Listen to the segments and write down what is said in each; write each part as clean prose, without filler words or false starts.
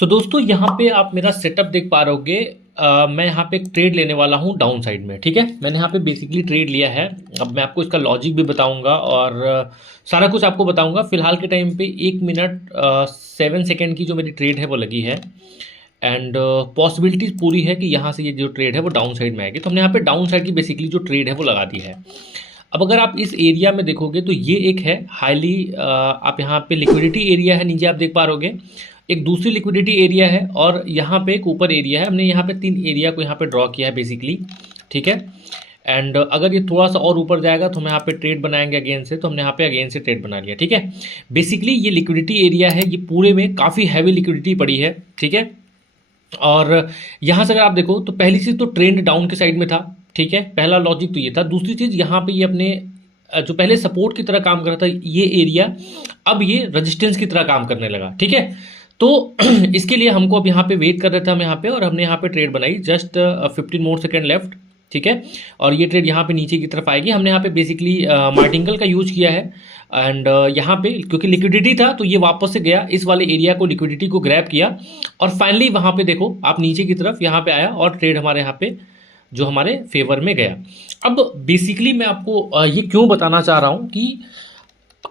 सो दोस्तों यहाँ पे आप मेरा सेटअप देख पा रहे होगे। मैं यहाँ पे एक ट्रेड लेने वाला हूँ डाउन साइड में। ठीक है, मैंने यहाँ पे बेसिकली ट्रेड लिया है। अब मैं आपको इसका लॉजिक भी बताऊंगा और सारा कुछ आपको बताऊंगा। फिलहाल के टाइम पे 1 मिनट 7 सेकेंड की जो मेरी ट्रेड है वो लगी है एंड पॉसिबिलिटीज पूरी है कि यहाँ से ये जो ट्रेड है वो डाउन साइड में आएगी। तो हमने यहाँ पे डाउन साइड की बेसिकली जो ट्रेड है वो लगा दी है। अब अगर आप इस एरिया में देखोगे तो ये एक है हाईली आप यहाँ पे लिक्विडिटी एरिया है, नीचे आप देख पा रहोगे। एक दूसरी लिक्विडिटी एरिया है और यहाँ पे एक ऊपर एरिया है। हमने यहाँ पे 3 एरिया को यहाँ पे ड्रॉ किया है बेसिकली। ठीक है, एंड अगर ये थोड़ा सा और ऊपर जाएगा तो हम यहाँ पे ट्रेड बनाएंगे अगेन से। तो हमने यहाँ पे अगेन से ट्रेड बना लिया। ठीक है, बेसिकली ये लिक्विडिटी एरिया है, ये पूरे में काफ़ी हैवी लिक्विडिटी पड़ी है। ठीक है, और यहाँ से अगर आप देखो तो पहली चीज़ तो ट्रेंड डाउन के साइड में था। ठीक है, पहला लॉजिक तो ये था। दूसरी चीज़ यहाँ पे ये अपने जो पहले सपोर्ट की तरह काम कर रहा था ये एरिया, अब ये रेजिस्टेंस की तरह काम करने लगा। ठीक है, तो इसके लिए हमको अब यहाँ पे वेट कर रहे थे हम यहाँ पे, और हमने यहाँ पे ट्रेड बनाई। Just 15 more second left. ठीक है, और ये ट्रेड यहाँ पे नीचे की तरफ आएगी। हमने यहाँ पे बेसिकली मार्टिंगल का यूज किया है एंड यहाँ पे क्योंकि लिक्विडिटी था तो ये वापस से गया इस वाले एरिया को, लिक्विडिटी को ग्रैब किया और फाइनली वहाँ पे देखो आप नीचे की तरफ यहाँ पे आया और ट्रेड हमारे यहाँ पे जो हमारे फेवर में गया। अब बेसिकली मैं आपको ये क्यों बताना चाह रहा हूँ कि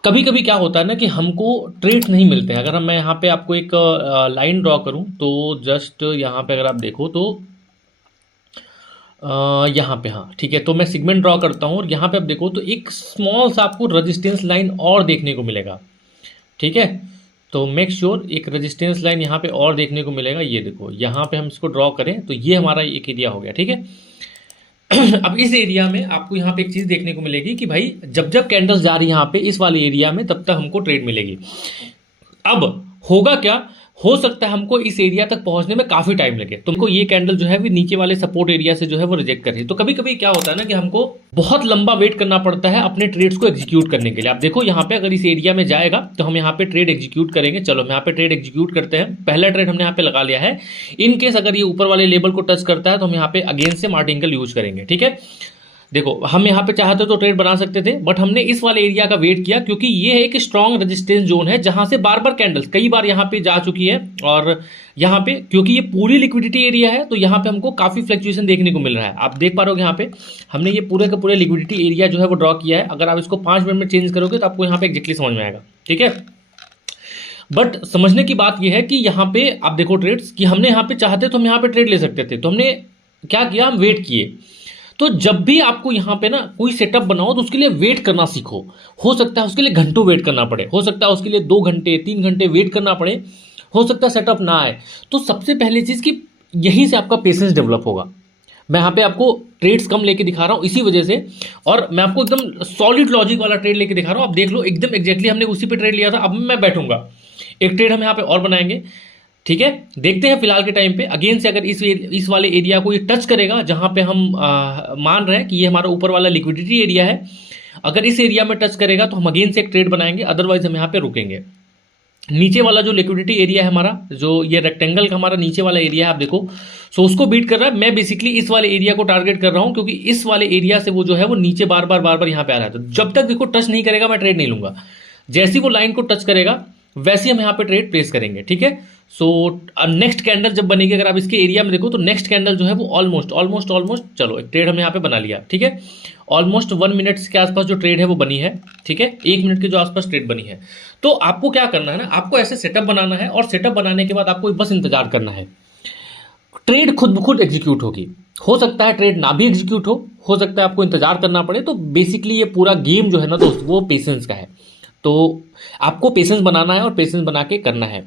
कभी कभी क्या होता है ना कि हमको ट्रेड्स नहीं मिलते हैं। अगर मैं यहाँ पे आपको एक लाइन ड्रॉ करूँ तो जस्ट यहाँ पे अगर आप देखो तो यहाँ पे, हाँ ठीक है, तो मैं सिगमेंट ड्रॉ करता हूँ और यहाँ पे आप देखो तो एक स्मॉल सा आपको रेजिस्टेंस लाइन और देखने को मिलेगा। ठीक है, तो मेक श्योर एक रेजिस्टेंस लाइन यहाँ पे और देखने को मिलेगा। ये देखो यहाँ पे हम इसको ड्रॉ करें तो ये हमारा एक एरिया हो गया। ठीक है, अब इस एरिया में आपको यहाँ पे एक चीज़ देखने को मिलेगी कि भाई जब जब कैंडल्स जा रही है यहाँ पे इस वाले एरिया में तब तक हमको ट्रेड मिलेगी। अब होगा क्या, हो सकता है हमको इस एरिया तक पहुंचने में काफी टाइम लगे। तुमको ये कैंडल जो है वो नीचे वाले सपोर्ट एरिया से जो है वो रिजेक्ट कर रही है। तो कभी कभी क्या होता है ना कि हमको बहुत लंबा वेट करना पड़ता है अपने ट्रेड्स को एग्जीक्यूट करने के लिए। आप देखो यहाँ पे अगर इस एरिया में जाएगा तो हम यहाँ पे ट्रेड एग्जीक्यूट करेंगे। चलो हम यहाँ पे ट्रेड एग्जीक्यूट करते हैं। पहला ट्रेड हमने यहाँ पे लगा लिया है। इन केस अगर ये ऊपर वाले लेवल को टच करता है तो हम यहाँ पे अगेन से मार्टिंगल यूज करेंगे। ठीक है, देखो हम यहाँ पे चाहते तो ट्रेड बना सकते थे बट हमने इस वाले एरिया का वेट किया क्योंकि ये है एक स्ट्रॉन्ग रेजिस्टेंस जोन है जहां से बार बार कैंडल्स कई बार यहाँ पे जा चुकी है। और यहाँ पे क्योंकि ये पूरी लिक्विडिटी एरिया है तो यहाँ पे हमको काफी फ्लक्चुएशन देखने को मिल रहा है। आप देख पा रहे हो यहाँ पे हमने ये पूरे का पूरे लिक्विडिटी एरिया जो है वो ड्रॉ किया है। अगर आप इसको 5 मिनट में चेंज करोगे तो आपको यहाँ पे एग्जैक्टली समझ में आएगा। ठीक है, बट समझने की बात यह है कि यहाँ पे आप देखो ट्रेड्स कि हमने यहाँ पे चाहते तो हम यहाँ पे ट्रेड ले सकते थे। तो हमने क्या किया, हम वेट किए। तो जब भी आपको यहाँ पे ना कोई सेटअप बनाओ तो उसके लिए वेट करना सीखो। हो सकता है उसके लिए घंटों वेट करना पड़े, हो सकता है उसके लिए 2 घंटे 3 घंटे वेट करना पड़े, हो सकता है सेटअप ना आए। तो सबसे पहली चीज़ कि यहीं से आपका पेशेंस डेवलप होगा। मैं यहाँ पे आपको ट्रेड्स कम लेके दिखा रहा हूँ इसी वजह से, और मैं आपको एकदम सॉलिड लॉजिक वाला ट्रेड लेके दिखा रहा हूँ। आप देख लो एकदम एग्जैक्टली हमने उसी पे ट्रेड लिया था। अब मैं बैठूंगा, एक ट्रेड हम यहाँ पे और बनाएंगे। ठीक है, देखते हैं फिलहाल के टाइम पे अगेन से अगर इस वाले एरिया को ये टच करेगा जहां पे हम मान रहे हैं कि ये हमारा ऊपर वाला लिक्विडिटी एरिया है, अगर इस एरिया में टच करेगा तो हम अगेन से एक ट्रेड बनाएंगे, अदरवाइज हम यहाँ पे रुकेंगे। नीचे वाला जो लिक्विडिटी एरिया है हमारा, जो ये रेक्टेंगल का हमारा नीचे वाला एरिया है, आप देखो सो उसको बीट कर रहा है। मैं बेसिकली इस वाले एरिया को टारगेट कर रहा हूं क्योंकि इस वाले एरिया से वो जो है वो नीचे बार बार यहाँ पे आ रहा है। तो जब तक इसको टच नहीं करेगा मैं ट्रेड नहीं लूंगा। जैसे ही वो लाइन को टच करेगा वैसे ही हम यहाँ पे ट्रेड प्लेस करेंगे। ठीक है, सो नेक्स्ट कैंडल जब बनेगी, अगर आप इसके एरिया में देखो तो नेक्स्ट कैंडल जो है वो ऑलमोस्ट चलो एक ट्रेड हमने यहाँ पे बना लिया। ठीक है, ऑलमोस्ट 1 मिनट के आसपास जो ट्रेड है वो बनी है। ठीक है, 1 मिनट के जो आसपास ट्रेड बनी है। तो आपको क्या करना है ना, आपको ऐसे सेटअप बनाना है और सेटअप बनाने के बाद आपको बस इंतजार करना है। ट्रेड खुद ब खुद एग्जीक्यूट होगी। हो सकता है ट्रेड ना भी एग्जीक्यूट हो सकता है आपको इंतजार करना पड़े। तो बेसिकली ये पूरा गेम जो है ना दोस्त वो पेशेंस का है। तो आपको पेशेंस बनाना है और पेशेंस बना के करना है।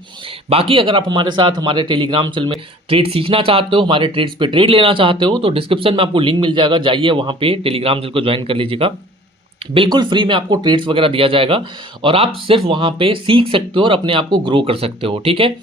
बाकी अगर आप हमारे साथ हमारे टेलीग्राम चैनल में ट्रेड सीखना चाहते हो, हमारे ट्रेड्स पे ट्रेड लेना चाहते हो तो डिस्क्रिप्शन में आपको लिंक मिल जाएगा, जाइए वहाँ पे टेलीग्राम चैनल को ज्वाइन कर लीजिएगा। बिल्कुल फ्री में आपको ट्रेड्स वगैरह दिया जाएगा और आप सिर्फ वहाँ पे सीख सकते हो और अपने आप को ग्रो कर सकते हो। ठीक है,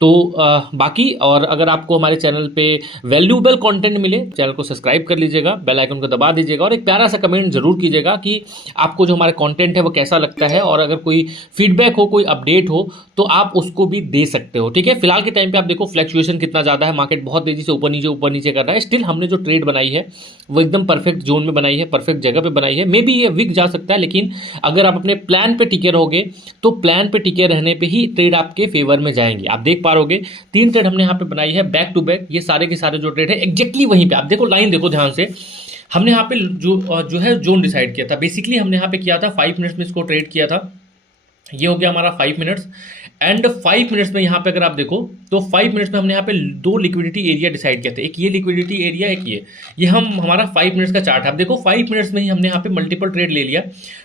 तो बाकी और अगर आपको हमारे चैनल पे वैल्यूएबल कंटेंट मिले चैनल को सब्सक्राइब कर लीजिएगा, बेल आइकन को दबा दीजिएगा और एक प्यारा सा कमेंट जरूर कीजिएगा कि आपको जो हमारा कंटेंट है वो कैसा लगता है, और अगर कोई फीडबैक हो, कोई अपडेट हो तो आप उसको भी दे सकते हो। ठीक है, फिलहाल के टाइम पे आप देखो फ्लक्चुएशन कितना ज़्यादा है, मार्केट बहुत तेजी से ऊपर नीचे कर रहा है। स्टिल हमने जो ट्रेड बनाई है वो एकदम परफेक्ट जोन में बनाई है, परफेक्ट जगह पे बनाई है। मे बी ये विक जा सकता है लेकिन अगर आप अपने प्लान पे टिके रहोगे तो प्लान पे टिके रहने पे ही ट्रेड आपके फेवर में जाएंगे। आप देख पार हो गए। 3 ट्रेड हमने यहाँ पे बनाई है बैक टू बैक, ये सारे के सारे जो ट्रेड है एग्जैक्टली वहीं पे। आप देखो लाइन देखो ध्यान से, हमने यहाँ पे जो है जोन डिसाइड किया था। बेसिकली हमने यहाँ पे किया था 5 मिनट्स में इसको ट्रेड किया था। ये हो गया हमारा 5 मिनट्स एंड 5 मिनट्स में यहाँ पे अगर आप देखो तो 5 मिनट्स में हमने यहाँ पे 2 लिक्विडिटी एरिया डिसाइड किया था, एक ये लिक्विडिटी एरिया, एक ये हम हमारा 5 मिनट्स का चार्ट है। आप देखो 5 मिनट्स में ही हमने यहाँ पे मल्टीपल ट्रेड ले लिया,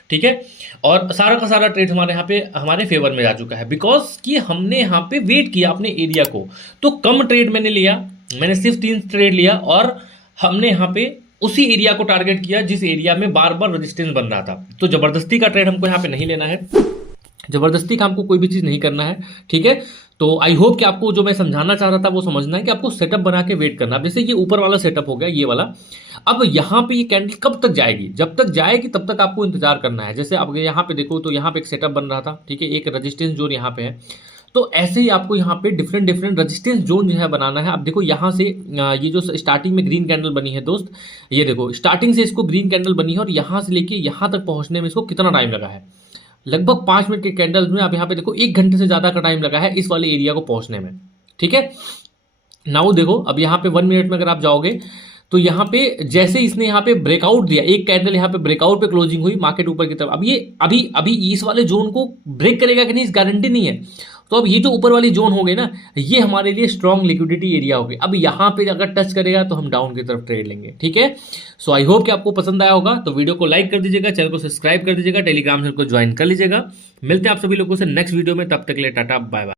ठीक है, और सारा का सारा ट्रेड हमारे यहाँ पे हमारे फेवर में जा चुका है, बिकॉज कि हमने यहाँ पे वेट किया अपने एरिया को। तो कम ट्रेड मैंने लिया, मैंने सिर्फ 3 ट्रेड लिया और हमने यहाँ पे उसी एरिया को टारगेट किया जिस एरिया में बार बार रजिस्टेंस बन रहा था। तो जबरदस्ती का ट्रेड हमको यहाँ पे नहीं लेना है, जबरदस्ती का हमको कोई भी चीज़ नहीं करना है, ठीक है। तो आई होप कि आपको जो मैं समझाना चाह रहा था वो समझना है कि आपको सेटअप बना के वेट करना। अब जैसे ये ऊपर वाला सेटअप हो गया ये वाला, अब यहाँ पे ये कैंडल कब तक जाएगी, जब तक जाएगी तब तक आपको इंतजार करना है। जैसे अब यहाँ पे देखो तो यहाँ पे एक सेटअप बन रहा था, ठीक है, एक रजिस्टेंस जोन यहाँ पे है। तो ऐसे ही आपको यहाँ पे डिफरेंट डिफरेंट रजिस्टेंस जोन जो है बनाना है। अब देखो यहाँ से ये जो स्टार्टिंग में ग्रीन कैंडल बनी है दोस्त, ये देखो स्टार्टिंग से इसको ग्रीन कैंडल बनी है और यहाँ से लेके यहाँ तक पहुँचने में इसको कितना टाइम लगा है, लगभग 5 मिनट के कैंडल्स में आप यहाँ पे देखो 1 घंटे से ज़्यादा का टाइम लगा है इस वाले एरिया को पहुँचने में, ठीक है। नाउ देखो अब यहाँ पे 1 मिनट में अगर आप जाओगे तो यहाँ पे जैसे इसने यहाँ पे ब्रेकआउट दिया, एक कैंडल यहाँ पे ब्रेकआउट पे क्लोजिंग हुई मार्केट ऊपर की तरफ। अब ये अभी अभी इस वाले जोन को ब्रेक करेगा कि नहीं इस गारंटी नहीं है। तो अब ये जो ऊपर वाली जोन हो गई ना, ये हमारे लिए स्ट्रॉन्ग लिक्विडिटी एरिया हो गई। अब यहाँ पे अगर टच करेगा तो हम डाउन की तरफ ट्रेड लेंगे, ठीक है। सो आई होप कि आपको पसंद आया होगा। तो वीडियो को लाइक कर दीजिएगा, चैनल को सब्सक्राइब कर दीजिएगा, टेलीग्राम चैनल को ज्वाइन कर लीजिएगा। मिलते हैं आप सभी लोगों से नेक्स्ट वीडियो में, तब तक के लिए टाटा बाय बाय।